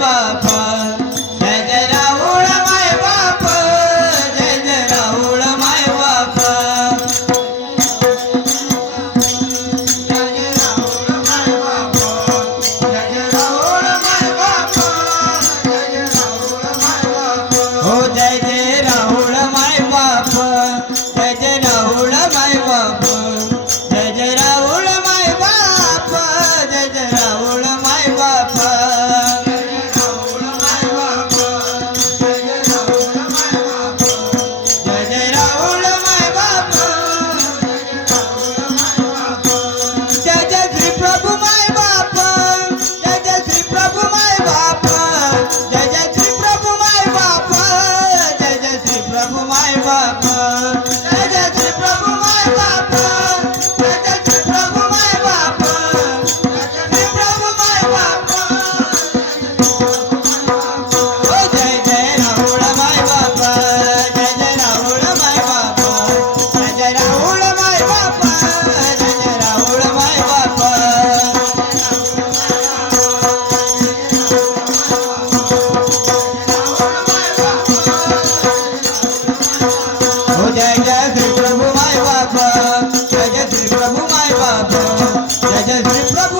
Bye-bye.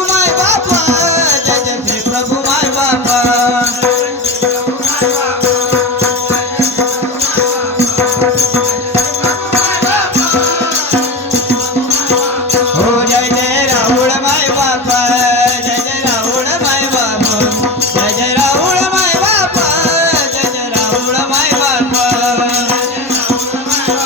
हो जय जय राहुल माई बापा जय जय राहुल मय बाबा जय जय राहुल मय बापा जय जय राहुल बापा